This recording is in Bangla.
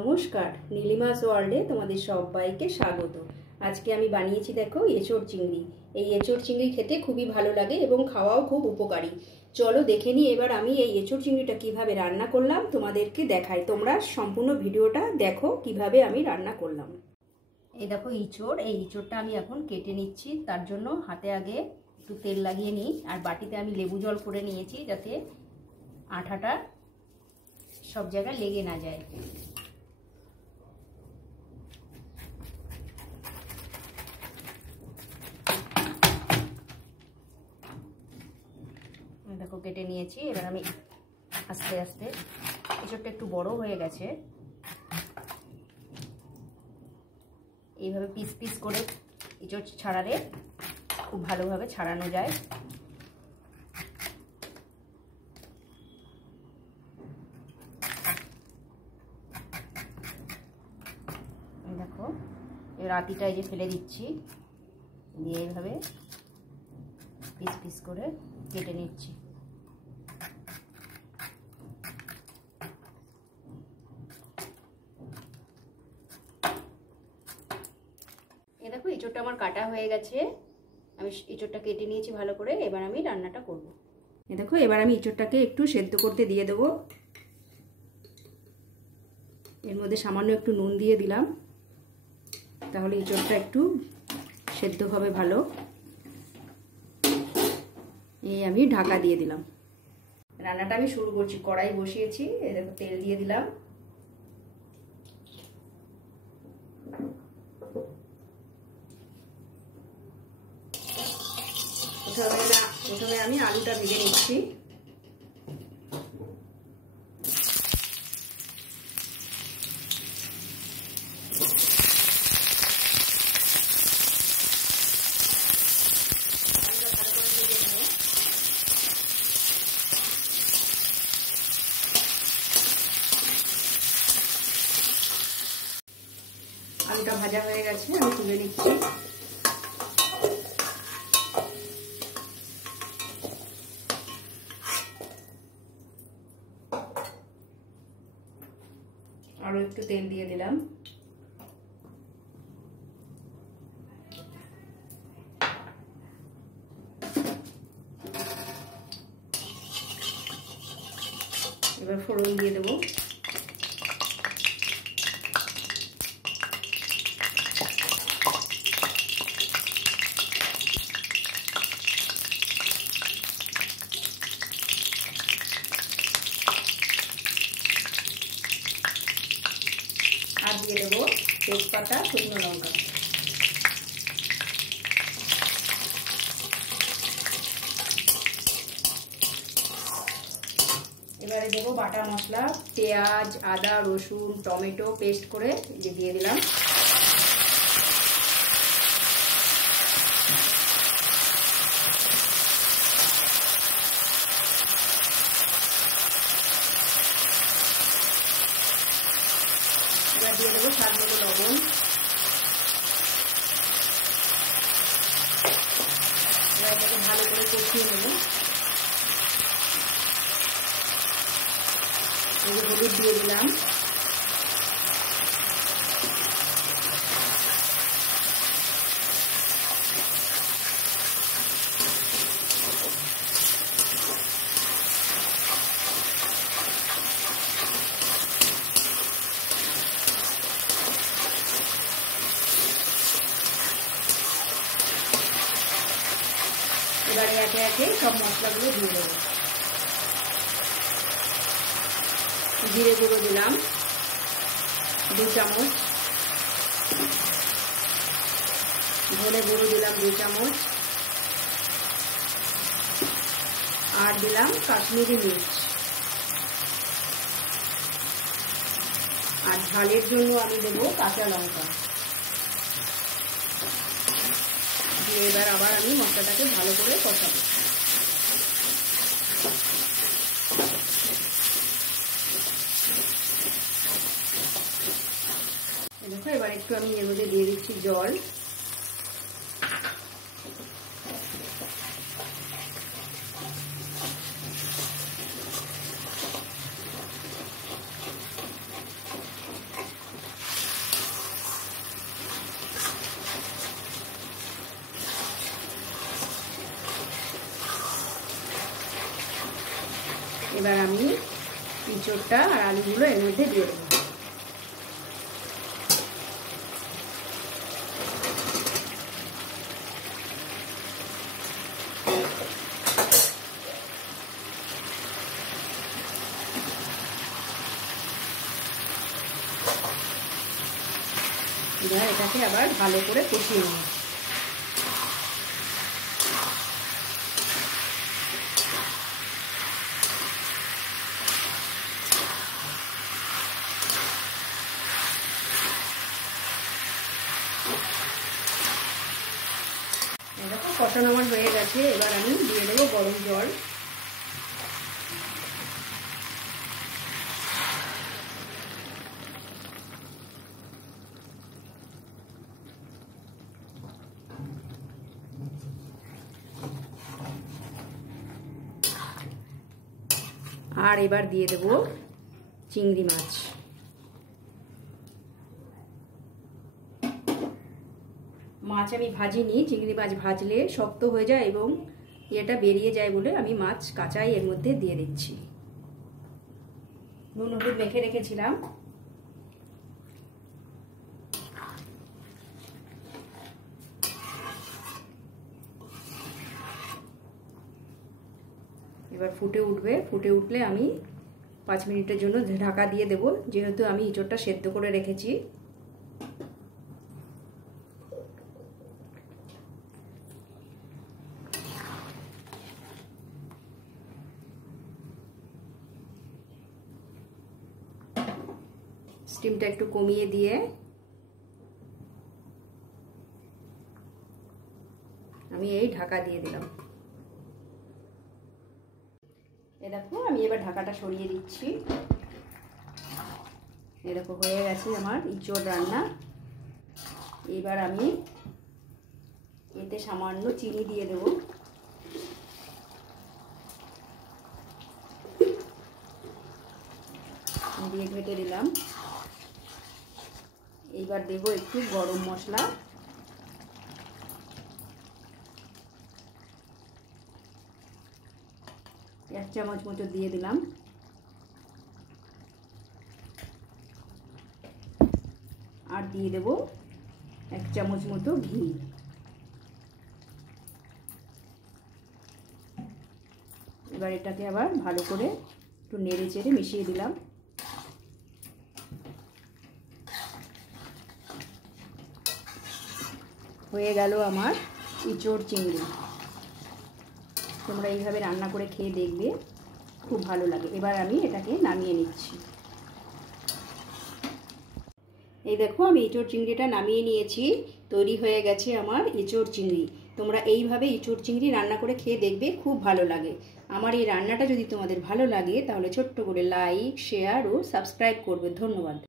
নমস্কার, নীলিমাস ওয়ার্ল্ডে তোমাদের সবাইকে স্বাগত। আজকে আমি বানিয়েছি দেখো এঁচোড় চিংড়ি। এই এঁচোড় চিংড়ি খেতে খুবই ভালো লাগে এবং খাওয়াও খুব উপকারী। চলো দেখে নিই এবার আমি এই এঁচোড় চিংড়িটা কিভাবে রান্না করলাম তোমাদেরকে দেখাই। তোমরা সম্পূর্ণ ভিডিওটা দেখো কিভাবে আমি রান্না করলাম। এই দেখো এঁচোড়, এই এঁচোড়টা আমি এখন কেটে নিচ্ছি। তার জন্য হাতে আগে একটু তেল লাগিয়ে নিই, আর বাটিতে আমি লেবু জল করে নিয়েছি যাতে আঠাটা সব জায়গায় লেগে না যায়। দেখো কেটে নিয়েছি। এবার আমি আস্তে আস্তে, এঁচোড়টা একটু বড় হয়ে গেছে, এইভাবে পিস পিস করে এঁচোড় ছাড়ালে খুব ভালোভাবে ছাড়ানো যায়। দেখো এবার আটিটা এই যে ফেলে দিচ্ছি, দিয়ে এইভাবে পিস পিস করে কেটে নিচ্ছি। এই দেখো এঁচোড়টা আমার কাটা হয়ে গেছে, আমি এঁচোড়টা কেটে নিয়েছি ভালো করে। এবার আমি রান্নাটা করব। এই দেখো এবার আমি এঁচোড়টাকে একটু সেদ্ধ করতে দিয়ে দেবো। এর মধ্যে সামান্য একটু নুন দিয়ে দিলাম, তাহলে এঁচোড়টা একটু সেদ্ধ হবে ভালো। এই আমি ঢাকা দিয়ে দিলাম। রান্নাটা আমি শুরু করছি। কড়াই বসিয়েছি, এই দেখো তেল দিয়ে দিলাম। প্রথমে আমি আলুটা ভেজে নিচ্ছি। আলুটা ভাজা হয়ে গেছে, আমি তুলে নিচ্ছি। আরো একটু তেল দিয়ে দিলাম। এবার ফোড়ন দিয়ে দেবো। আর দিয়ে দেবো তেজপাতা, শুকনো লঙ্কা। এবারে দেবো বাটা মশলা, পেঁয়াজ, আদা, রসুন, টমেটো পেস্ট করে দিয়ে দিলাম। এবার দিয়ে দেবো স্বাদ মতো লবণ। এবার এটাকে ভালো করে কষিয়ে নেব। হলুদ দিয়ে দিলাম। এবারে একে একে সব মশলাগুলো দিয়ে দেবো। জিরে গুঁড়ো দিলাম 2 চামচ, ধনে গুঁড়ো দিলাম 2 চামচ, আর দিলাম কাশ্মীরি মির্চ। আর ঝালের জন্য আমি দেবো কাঁচা লঙ্কা। দিয়ে এবার আবার আমি মশলাটাকে ভালো করে কষাবো। দেখো এবার একটু আমি এর মধ্যে দিয়ে দিচ্ছি জল। এবার আমি এঁচোড়টা আর আলুগুলো এর মধ্যে দিয়ে দেবো। এবার এটাকে আবার ভালো করে কষিয়ে নেব। এরকম কষানো আমার হয়ে গেছে। এবার আমি দিয়ে দেবো গরম জল। আর এবার দিয়ে দেব চিংড়ি মাছ। মাছ আমি ভাজিনি, চিংড়ি মাছ ভাজলে শক্ত হয়ে যায় এবং এটা বেরিয়ে যায় বলে আমি মাছ কাঁচাই এর মধ্যে দিয়ে দিচ্ছি। নুন হলুদ মেখে রেখেছিলাম। এবার ফুটে উঠবে, ফুটে উঠলে আমি 5 মিনিটের জন্য ঢাকা দিয়ে দেব, যেহেতু আমি এঁচোড়টা সেদ্ধ করে রেখেছি। স্টিমটা একটু কমিয়ে দিয়ে আমি এই ঢাকা দিয়ে দিলাম। দেখো আমি এবার ঢাকাটা সরিয়ে দিচ্ছি। এরকম হয়ে গেছে আমার এঁচোড় রান্না। এবার আমি এতে সামান্য চিনি দিয়ে দেব। দিয়ে ঘেটে দিলাম। এইবার দেব একটু গরম মশলা। এক চামচ মতো দিয়ে দিলাম। আর দিয়ে দেব 1 চামচ মতো ঘি। এবার এটাকে আবার ভালো করে একটু নেড়ে চেড়ে মিশিয়ে দিলাম। হয়ে গেল আমার এঁচোড় চিংড়ি। তোমরা এইভাবে রান্না করে খেয়ে দেখবে, খুব ভালো লাগে। এবার আমি এটাকে নামিয়ে নিচ্ছি। এই দেখো আমি এঁচোড় চিংড়িটা নামিয়ে নিয়েছি। তৈরি হয়ে গেছে আমার এঁচোড় চিংড়ি। তোমরা এইভাবে এঁচোড় চিংড়ি রান্না করে খেয়ে দেখবে, খুব ভালো লাগে। আমার এই রান্নাটা যদি তোমাদের ভালো লাগে তাহলে ছোট্ট করে লাইক, শেয়ার ও সাবস্ক্রাইব করবে। ধন্যবাদ।